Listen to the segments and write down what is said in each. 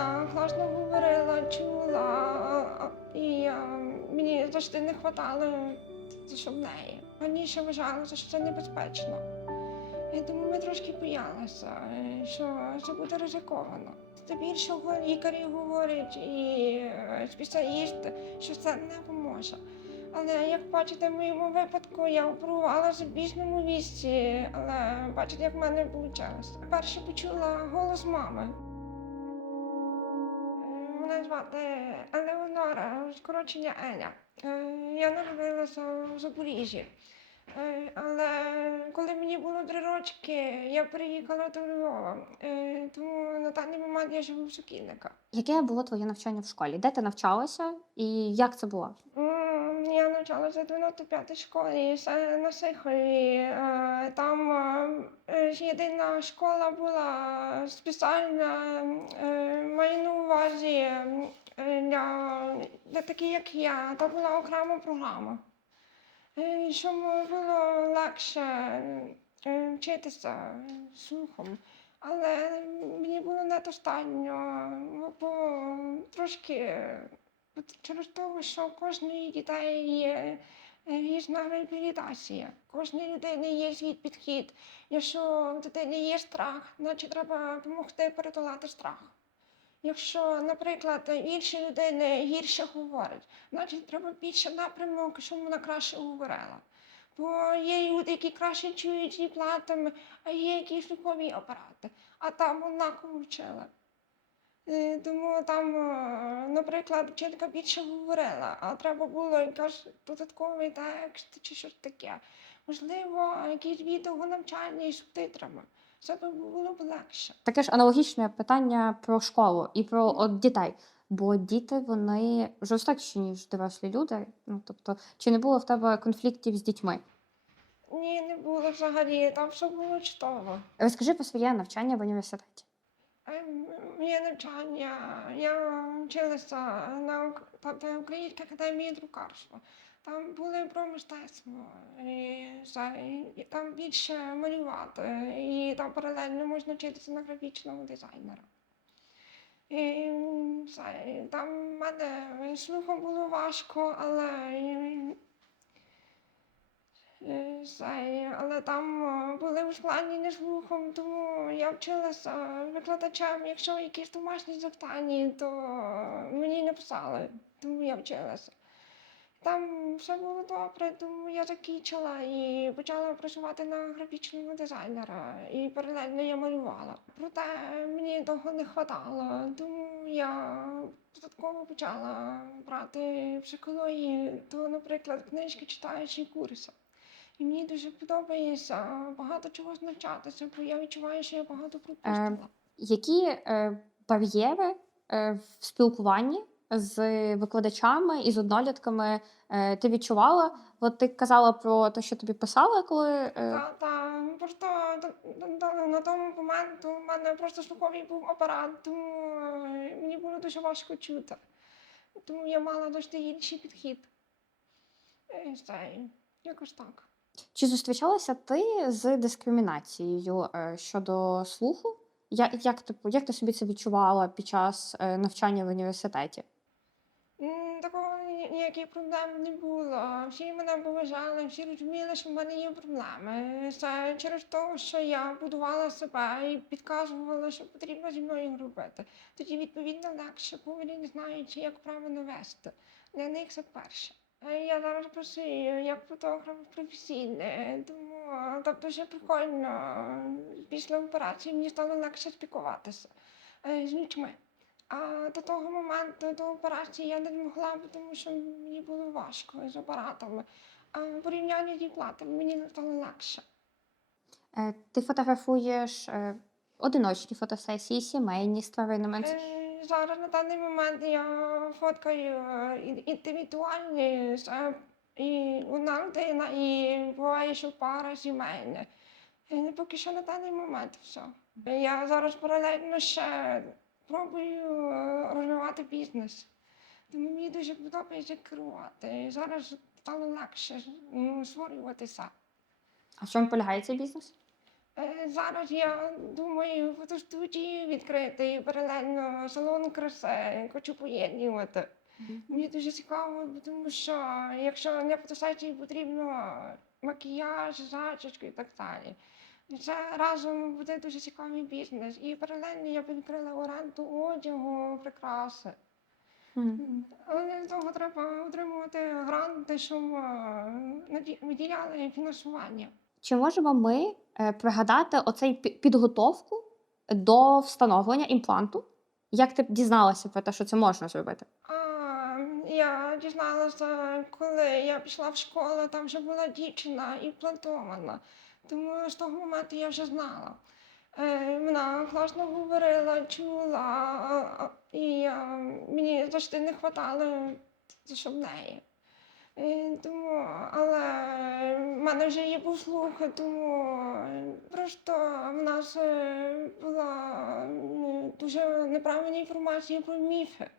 вона класно говорила, чула, і а, мені завжди не вистачало, щоб неї. Раніше вважалося, що це небезпечно. І тому ми трошки боялися, е, що це буде ризиковано. Здебільшого лікарі говорять і е, спеціалісти, що це не поможе. Але як бачите, в моєму випадку я оперувалася в бізному вісці, але бачите, як в мене вийшло. Перше почула голос мами. Мене звати Елеонора, скорочення Еля. Е, Я народилася в Запоріжжі. Е, Але коли мені було три рочки, я переїхала до Львова. Е, Тому на даний момент я живу в Сокільниках. Яке було твоє навчання в школі? Де ти навчалася і як це було? Я навчалася в 95-й школі на Сихові. Е, Там е, єдина школа була спеціальна, е, маю увазі для, для таких, як я. Там була окрема програма. Щоб було легше вчитися слухом. Але мені було недостатньо, бо трошки От через те, що у кожної дітей є е, різна реабілітація. Кожної людини є свій підхід. Якщо в дитини є страх, значить треба допомогти передолати страх. Якщо, наприклад, інші людини гірше говорять, значить треба більше напрямок, щоб вона краще говорила. Бо є люди, які краще чують і платами, а є якісь слухові апарати, а там однаково вчили. Е, Тому там, е, наприклад, вчителька більше говорила, а треба було якийсь додатковий текст чи щось таке. Можливо, якісь відео навчання із субтитрами. Це б було б легше. Таке ж аналогічне питання про школу і про от дітей. Бо діти вони жорстокіші, ніж дорослі люди. Ну тобто, чи не було в тебе конфліктів з дітьми? Ні, не було взагалі, там все було чудово. Розкажи про своє навчання в університеті. Е, Моє навчання, я вчилася на та Українській академії друкарства. Там були про мистецтво, і, і там більше малювати, і там паралельно можна вчитися на графічного дизайнера. І, там в мене слухом було важко, але але там е, були ускладнені слухом, тому я вчилася викладачам. Якщо якісь домашні завдання, то мені не писали, тому я вчилася. Там все було добре, тому я закінчила і почала працювати на графічного дизайнера. І паралельно я малювала. Проте мені довго не вистачало, тому я додатково почала брати психологію, то, наприклад, книжки читаючи курси. І мені дуже подобається багато чого навчатися, бо я відчуваю, що я багато пропустила. Які е, бар'єри е, в спілкуванні з викладачами і з однолітками е, ти відчувала? От ти казала про те, що тобі писали, коли е, Та, та, просто на тому моменту в мене просто слуховий був апарат, тому е, мені було дуже важко чути. Тому я мала завжди інший підхід. Е, якось так. Чи зустрічалася ти з дискримінацією е, щодо слуху? Я, як, ти, як ти собі це відчувала під час е, навчання в університеті? Такого ні- ніяких проблем не було. Всі мене поважали, всі розуміли, що в мене є проблеми. Це через те, що я будувала себе і підказувала, що потрібно зі мною робити. Тоді, відповідно, легше, бо вони не знають, як правильно вести. Для них це перше. Е, Я зараз працюю як фотограф професійний, тому тобто дуже прикольно. Після операції мені стало легше спілкуватися е, з людьми. А до того моменту, до операції я не могла, тому що мені було важко з апаратами. А в порівнянні з платами мені стало легше. Е, ти фотографуєш одиночні фотосесії, сімейні з тваринами. Е, Зараз на даний момент я фоткаю е, ін- інтелектуальні е, і одна людина, і буває, що пара сімейна. Е, Поки що на даний момент все. Я зараз паралельно ще пробую розвивати бізнес. Тому мені дуже подобається керувати. І Зараз стало легше ну, створювати сам. А в чому полягає цей бізнес? Е, Зараз я думаю фотостудію відкрити і паралельно салон краси. Хочу поєднувати. Мені дуже цікаво, тому що якщо для фотосесії потрібно макіяж, зачіску і так далі. Це разом буде дуже цікавий бізнес. І паралельно я б відкрила оренду одягу, прикраси. Мгм. Але для того треба отримувати гранти, щоб е, виділяли фінансування. Чи можемо ми е, пригадати оцей підготовку до встановлення імпланту? Як ти дізналася про те, що це можна зробити? Я дізналася, коли я пішла в школу, там вже була дівчина імплантована. Тому з того моменту я вже знала. Е, вона класно говорила, чула, і мені завжди не вистачало, щоб неї. Е, Тому, але в мене вже є послух, тому просто в нас е, була дуже неправильна інформація про міфи.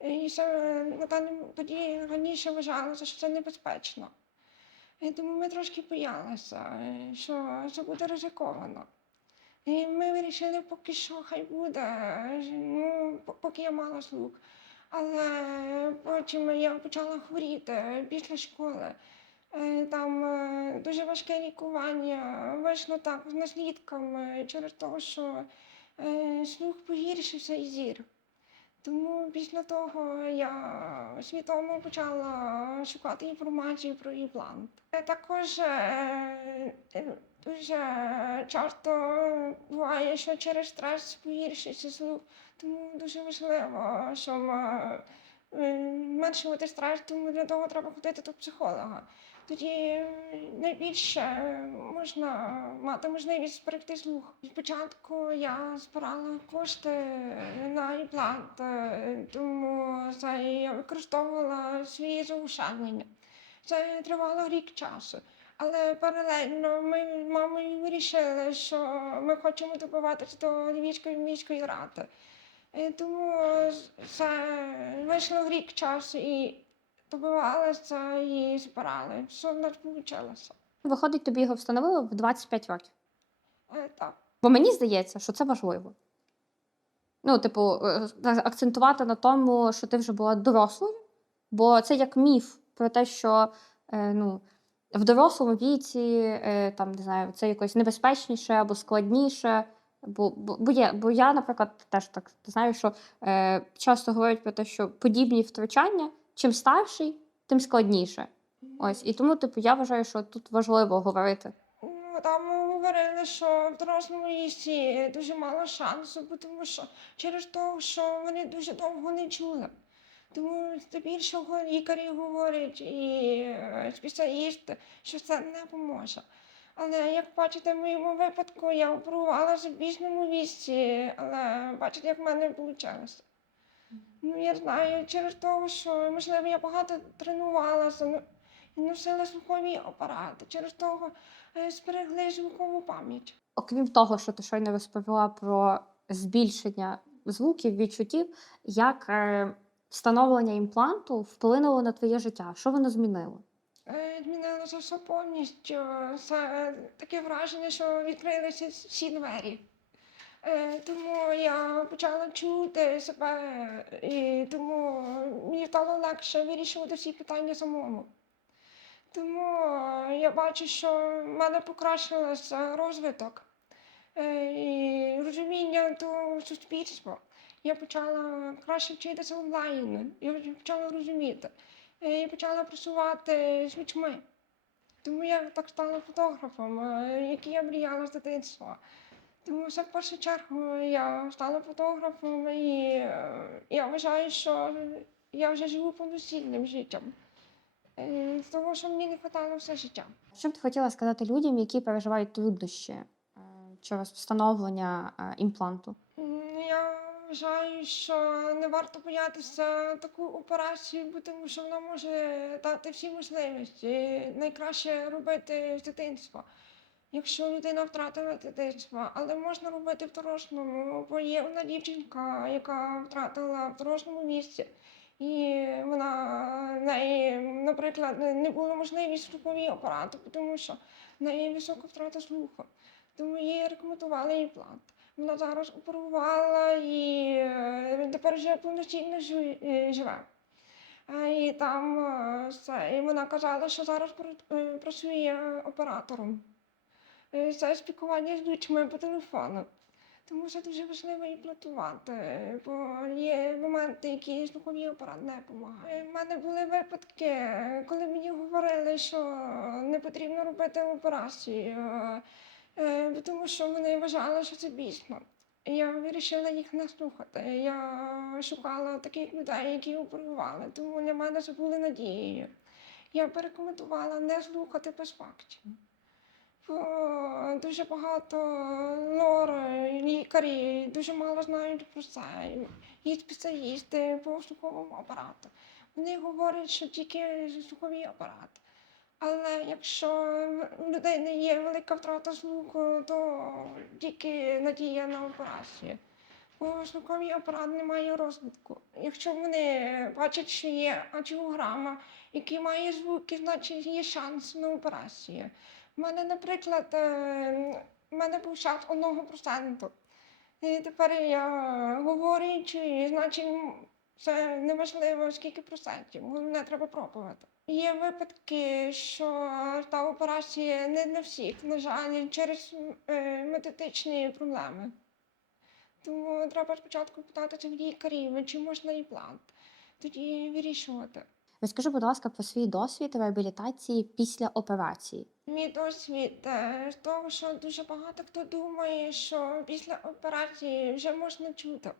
І ще на даному тоді раніше вважалося, що це небезпечно. І тому ми трошки боялися, е, що це буде ризиковано. І ми вирішили, поки що хай буде, е, ну, поки я мала слух. Але потім я почала хворіти після школи. Е, Там е, дуже важке лікування, вийшло так з наслідками через те, що е, слух погіршився і зір. Тому після того я свідомо почала шукати інформацію про імплант. Е, Також е, е, дуже часто буває, що через стрес погіршується слух, тому дуже важливо, щоб зменшувати стрес, тому для того треба ходити до психолога. Тоді найбільше можна мати можливість зберегти слух. Спочатку я збирала кошти на імплант, е, тому це я використовувала свої заощадження. Це тривало рік часу. Але паралельно ми з мамою вирішили, що ми хочемо добиватися до Львівської міської ради. Е, Тому це вийшло рік часу і добивалися і збирали. Що в нас вийшло? Виходить, тобі його встановили в 25 років. Е, Так. Бо мені здається, що це важливо. Ну, типу, е, акцентувати на тому, що ти вже була дорослою, бо це як міф про те, що е, ну, в дорослому віці е, там, не знаю, це якось небезпечніше або складніше. Бо, бо, бо, є, бо я, наприклад, теж так знаю, що е, часто говорять про те, що подібні втручання, чим старший, тим складніше. Ось, і тому, типу, я вважаю, що тут важливо говорити. Ну, там говорили, що в дорослому віці дуже мало шансу, тому що через те, що вони дуже довго не чули. Тому здебільшого лікарі говорять і е, спеціалісти, що це не поможе. Але як бачите, в моєму випадку я оперувалася в пізньому віці, але бачите, як в мене вийшло. Ну, я знаю, через те, що, можливо, я багато тренувалася, ну, і носила слухові апарати, через того е, зберегли звукову пам'ять. Окрім того, що ти щойно розповіла про збільшення звуків, відчуттів, як е, встановлення імпланту вплинуло на твоє життя? Що воно змінило? Е, Змінилося все повністю. Це е, таке враження, що відкрилися всі двері. Е, Тому я почала чути себе, і тому мені стало легше вирішувати всі питання самому. Тому е, я бачу, що в мене покращився розвиток е, і розуміння до суспільства. Я почала краще вчитися онлайн, я почала розуміти. Е, Я почала працювати з людьми. Тому я так стала фотографом, е, який я мріяла з дитинства. Тому все в першу чергу я стала фотографом і е, я вважаю, що я вже живу повноцінним життям. Е, З того, що мені не вистачало все життя. Що б ти хотіла сказати людям, які переживають труднощі е, через встановлення імпланту? Я вважаю, що не варто боятися таку операцію, тому що вона може дати всі можливості. Найкраще робити з дитинства. Якщо людина втратила дитинство, але можна робити в дорослому, бо є одна дівчинка, яка втратила в дорослому місці. І вона в неї, наприклад, не було можливість слухові апарати, тому що в неї висока втрата слуху. Тому їй рекомендували імплант. Вона зараз оперувала і е, тепер вже повноцінно е, живе. І там е, це, і вона казала, що зараз працює оператором. Е, спілкування з людьми по телефону. Тому що дуже важливо імплантувати, бо є моменти, які слуховий апарат не допомагає. У мене були випадки, е, коли мені говорили, що не потрібно робити операцію, е, е, тому що вони вважали, що це бісно. Я вирішила їх не слухати. Я шукала таких людей, які оперували, тому для мене це були надією. Я порекомендувала не слухати без фактів. Дуже багато лори, лікарі дуже мало знають про це. Є спеціалісти по слуховому апарату. Вони говорять, що тільки слуховий апарат. Але якщо в людини є велика втрата слуху, то тільки надія на операцію. Бо слуховий апарат не має розвитку. Якщо вони бачать, що є ангіограма, який має звуки, значить є шанс на операцію. У мене, наприклад, е, в мене був шанс 1%. І тепер я говорю і значить це неважливо скільки процентів, головне треба пробувати. Є випадки, що та операція не для всіх, на жаль, через е, методичні проблеми. Тому треба спочатку питатися в лікарів, чи можна імплант, тоді вирішувати. Розкажи, будь ласка, про свій досвід реабілітації після операції. Мій досвід е, з того, що дуже багато хто думає, що після операції вже можна чути.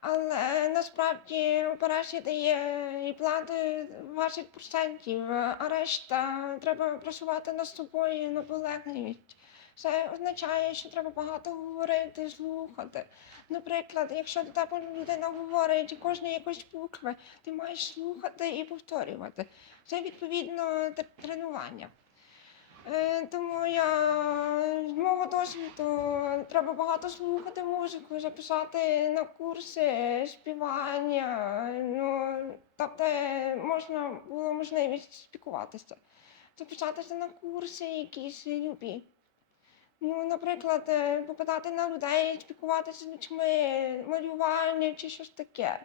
Але насправді операція дає і плати 20%, а решта треба працювати над собою наполегливість. Це означає, що треба багато говорити, слухати. Наприклад, якщо до тебе людина говорить кожної якоїсь букви, ти маєш слухати і повторювати. Це відповідно тренування. Е, Тому я з мого досвіду треба багато слухати музику, записати на курси співання. Ну, тобто можна було можливість спілкуватися, записатися на курси якісь любі. Ну, наприклад, е, попитати на людей, спілкуватися з людьми, малювання чи щось таке.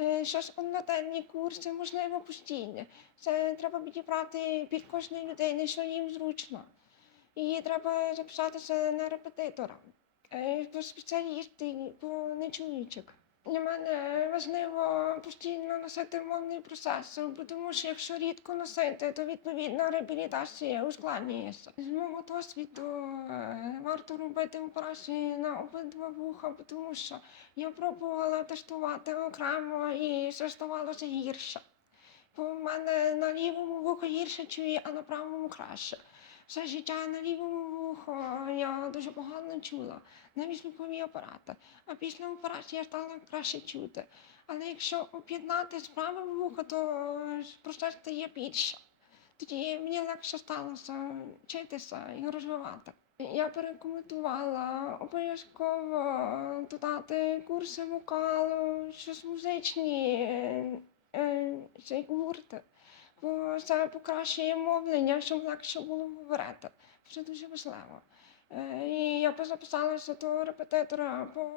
Е, Щось однотенні курси, можливо, постійні. Це треба підібрати під кожної людини, що їм зручно. І треба записатися на репетитора, е, по спеціалісти, по нечуючих. Для мене важливо постійно носити мовний процесор, тому що якщо рідко носити, то відповідно реабілітація ускладнюється. З мого досвіду е, варто робити операції на обидва вуха, тому що я пробувала тестувати окремо і все ставалося гірше. Бо в мене на лівому вуху гірше чує, а на правому краще. Все життя на лівому вуху я дуже погано чула, навіть слухові апарати. А після операції я стала краще чути. Але якщо об'єднати з правим вухом, то процес стає більше. Тоді мені легше сталося вчитися і розвивати. Я порекомендувала обов'язково додати курси вокалу, щось музичні, е, цей гурти. Бо це покращує мовлення, щоб легше було говорити. Це дуже важливо. Е, І я позаписалася до репетитора по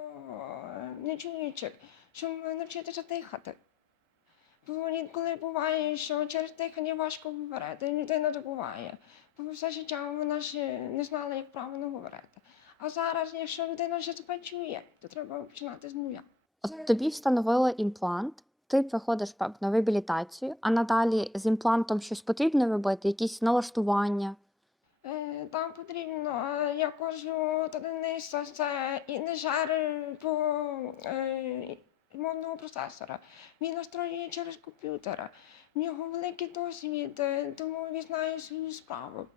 нечуючих, щоб навчитися дихати. Бо інколи буває, що через дихання важко говорити, і людина забуває. Бо все життя вона ж не знала, як правильно говорити. А зараз, якщо людина вже тебе чує, то треба починати з нуля. От тобі встановили імплант, ти проходиш певну реабілітацію, а надалі з імплантом щось потрібно робити, якісь налаштування. Е, Там потрібно, е, я кажу, до Дениса, це і не жар по е, мовного процесора. Він настроює через комп'ютера. В нього великий досвід, тому він знає свою справу.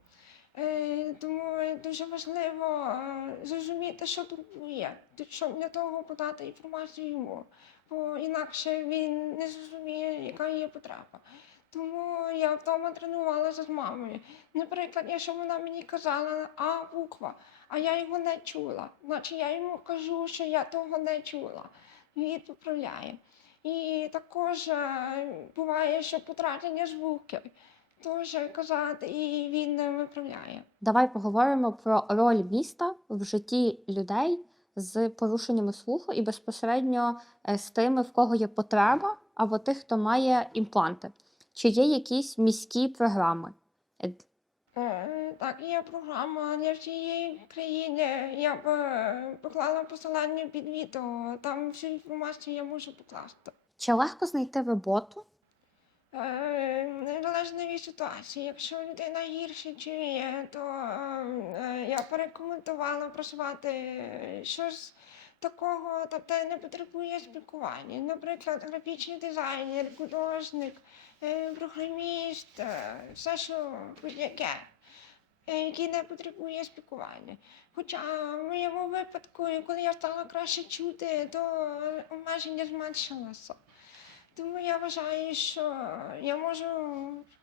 Тому дуже важливо зрозуміти, що турбує, щоб для того подати інформацію йому, бо інакше він не зрозуміє, яка є потреба. Тому я вдома тренувалася з мамою. Наприклад, якщо вона мені казала А буква, а я його не чула, значить я йому кажу, що я того не чула. Він поправляє. І також е, буває, що потраплення звуків. теж казати, і він не виправляє. Давай поговоримо про роль міста в житті людей з порушеннями слуху і безпосередньо е, з тими, в кого є потреба, або тих, хто має імпланти. Чи є якісь міські програми? Е, Е, Так, є програма для всієї країни. Я б поклала посилання під відео. Там всю інформацію я можу покласти. Чи легко знайти роботу? Е, Незалежно від ситуації. Якщо людина гірше чує, то е, я порекомендувала просувати щось такого, тобто не потребує спілкування. Наприклад, графічний дизайнер, художник, е, програміст, е, все, що будь-яке, е, який не потребує спілкування. Хоча в моєму випадку, коли я стала краще чути, то обмеження зменшилося. Тому я вважаю, що я можу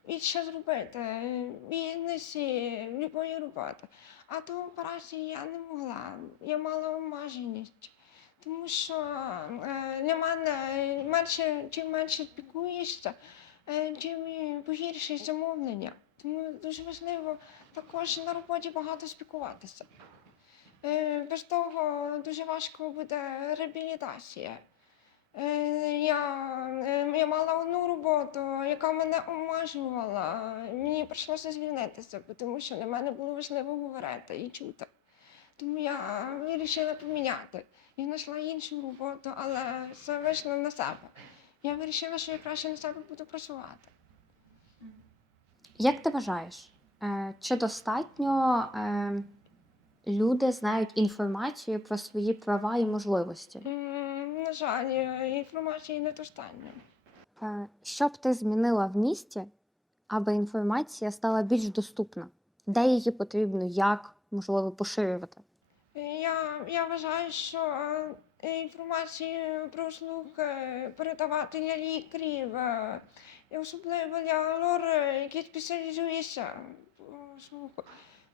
більше зробити в бізнесі, будь-якої роботи. А до операції я не могла, я мала обмеженість. Тому що е, для мене менше, чим менше спілкуєшся, е, тим і замовлення. Тому дуже важливо також на роботі багато спілкуватися. Е, без того дуже важко буде реабілітація. Е, Я, е, я мала одну роботу, яка мене обмежувала. Мені прийшлося звільнитися, тому що для мене було важливо говорити і чути. Тому я вирішила поміняти і знайшла іншу роботу, але все вийшло на себе. Я вирішила, що я краще на себе буду працювати. Як ти вважаєш, е, чи достатньо люди знають інформацію про свої права і можливості? На жаль, е, інформації недостатньо. Е, Що б ти змінила в місті, аби інформація стала більш доступна? Де її потрібно, як можливо поширювати? Я, я вважаю, що е, інформацію про слух е, передавати для лікарів, е, і особливо для лор, е, які спеціалізуються.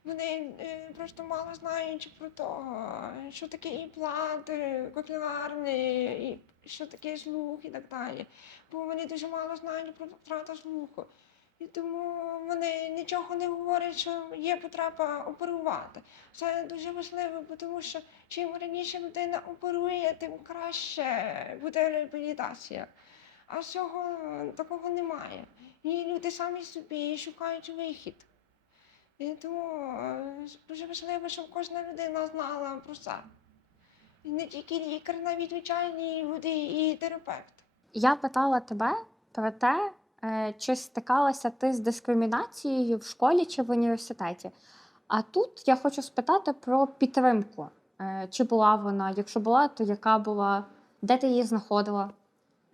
Вони е, просто мало знають про то, е, що таке імплант, е, коклеарний, і що таке слух і так далі. Бо вони дуже мало знають про втрату слуху. І тому вони нічого не говорять, що є потреба оперувати. Це дуже важливо, тому що чим раніше людина оперує, тим краще буде реабілітація. А цього такого немає. І люди самі собі шукають вихід. І тому е, дуже важливо, щоб кожна людина знала про це. І не тільки лікар, навіть звичайні люди і терапевт. Я питала тебе про те, е, чи стикалася ти з дискримінацією в школі чи в університеті. А тут я хочу спитати про підтримку. Е, Чи була вона? Якщо була, то яка була? Де ти її знаходила?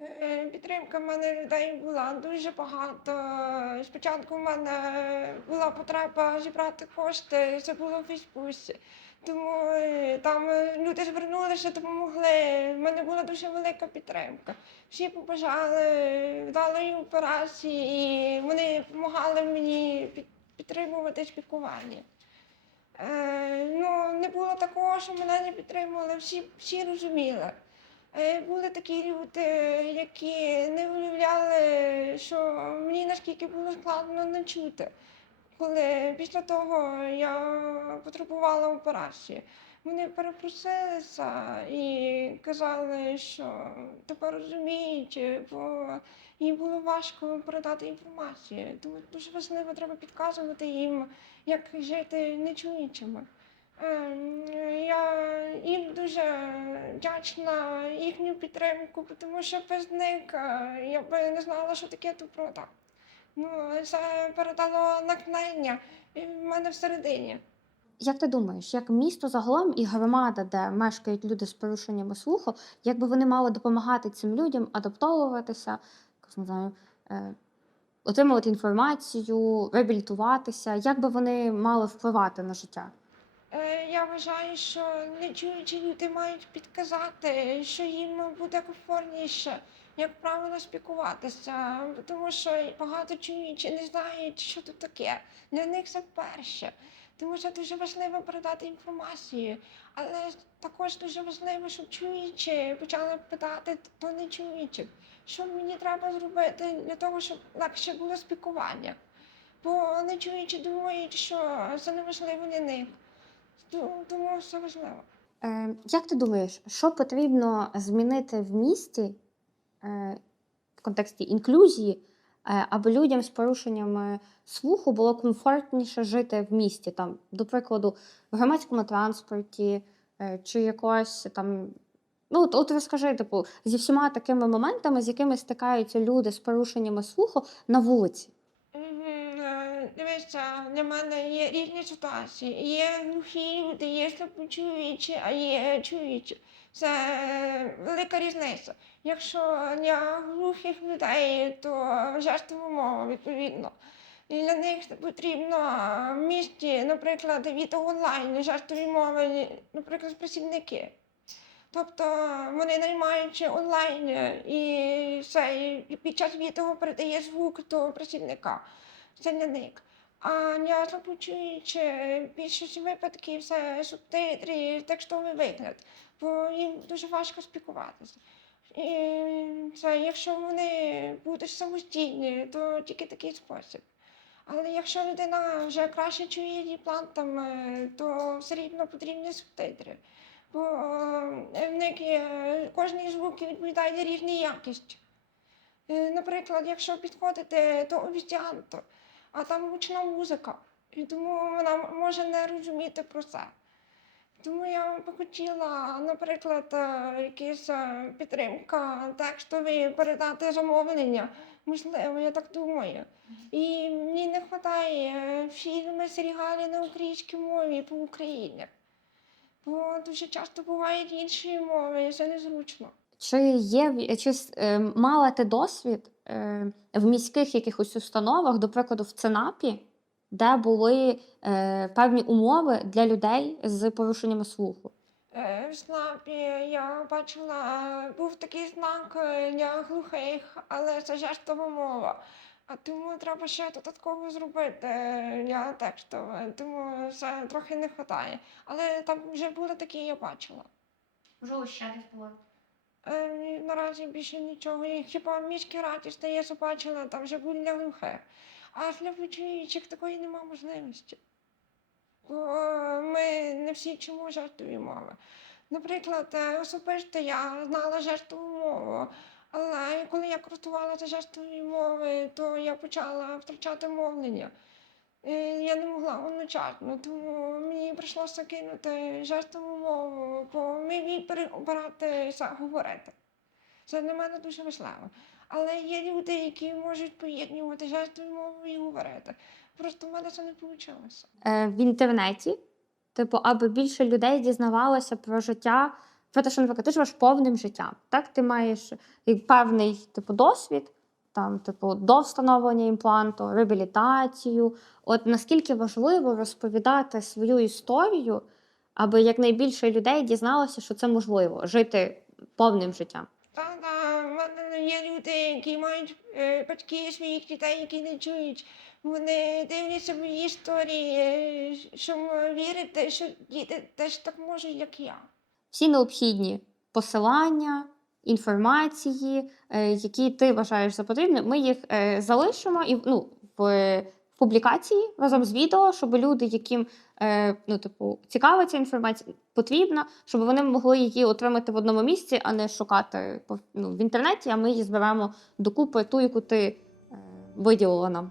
Е, Підтримка в мене людей була дуже багато. Спочатку в мене була потреба зібрати кошти, це було в Фейсбуці. Тому е, там е, люди звернулися, допомогли. В мене була дуже велика підтримка. Всі побажали вдалої операції, і вони допомагали мені підтримувати спілкування. Е, ну, не було такого, що мене не підтримували, всі, всі розуміли. Е, Були такі люди, які не уявляли, що мені наскільки було складно не чути. Коли після того я потребувала операції, вони перепросилися і казали, що тепер розуміють, бо їм було важко передати інформацію. Тому дуже важливо треба підказувати їм, як жити нечуючими. Ем, Я їм дуже вдячна їхню підтримку, тому що без них е, я би не знала, що таке доброта. Ну, це передало натхнення в мене всередині. Як ти думаєш, як місто загалом і громада, де мешкають люди з порушеннями слуху, як би вони мали допомагати цим людям адаптовуватися, не знаю, е, отримувати інформацію, реабілітуватися, як би вони мали впливати на життя? Е, Я вважаю, що нечуючі люди мають підказати, що їм буде комфортніше, як правильно спілкуватися, тому що багато чуючі не знають, що це таке. Для них це вперше. Тому що дуже важливо передати інформацію, але також дуже важливо, щоб чуючі почали питати до нечуючих, що мені треба зробити для того, щоб легше було спілкування. бо не чуючи думають, що це не важливо для них. Ту- Тому все важливо. Е, як ти думаєш, що потрібно змінити в місті е, в контексті інклюзії, е, аби людям з порушеннями слуху було комфортніше жити в місті? Там, до прикладу, в громадському транспорті е, чи якось там. Ну, от, от розкажи, типу, зі всіма такими моментами, з якими стикаються люди з порушеннями слуху на вулиці. Мгм, е, Дивися, для мене є різні ситуації. Є глухі люди, є слабочуючі, а є чуючі. Це е, велика різниця. Якщо для глухих людей, то жестова мова відповідно. І для них потрібно в місті, наприклад, від онлайн жестові мови, наприклад, працівники. Тобто вони наймаючи онлайн е, і все, під час відео передає звук до працівника. Це для них. В більшості випадків це субтитри, текстовий вигляд, бо їм дуже важко спілкуватися. І це, якщо вони будуть самостійні, то тільки такий спосіб. Але якщо людина вже краще чує діплантом, то все рівно потрібні субтитри. Бо е, в них кожний звук відповідає різній якості. Е, Наприклад, якщо підходити до обіцянту, а там гучна музика, і тому вона може не розуміти про це. Тому я б хотіла, наприклад, е, якісь е, підтримка текстові передати замовлення. Можливо, я так думаю. І мені не вистачає фільми, серіали на українській мові по Україні. Бо дуже часто бувають інші мови, і це незручно. Чи є чи е, мала ти досвід е, в міських якихось установах, до прикладу, в ЦЕНАПі, де були е, певні умови для людей з порушеннями слуху? Е, В СНАПі я бачила, е, був такий знак е, для глухих, але це жестова мова. А тому треба ще додатково зробити е, для текстове, тому це трохи не вистачає. Але там вже були такі, я бачила. Можливо, ще десь було. Е, Наразі більше нічого. І хіба міській раді я побачила, там вже були для глухих. А для почуючих такої нема можливості. Бо е, ми не всі чому жартові мови. Наприклад, е, особисто я знала жестову мову, але коли я користувалася жестовою мовою, то я почала втрачати мовлення. Е, Я не могла одночасно, тому мені прийшлося кинути жестову мову, бо мені переобиратися говорити. Це для мене дуже важливо. Але є люди, які можуть поєднувати жестову мову і говорити. Просто в мене це не вийшло. Е, в інтернеті, типу, аби більше людей дізнавалося про життя, про те, що, наприклад, ти живеш повним життям. Так, ти маєш певний типу, досвід, там, типу, до встановлення імпланту, реабілітацію. От наскільки важливо розповідати свою історію, аби якнайбільше людей дізналося, що це можливо жити повним життям. Та, та, в мене є люди, які мають е, батьки своїх дітей, які не чують. Вони дивляться мої історії, е, щоб вірити, що діти теж так можуть, як я. всі необхідні посилання, інформації, е, які ти вважаєш за потрібне, ми їх е, залишимо і ну, в, публікації разом з відео, щоб люди, яким е, ну, типу, цікава ця інформація, потрібна, щоб вони могли її отримати в одному місці, а не шукати ну, в інтернеті, а ми її зберемо докупи ту, яку ти виділила нам.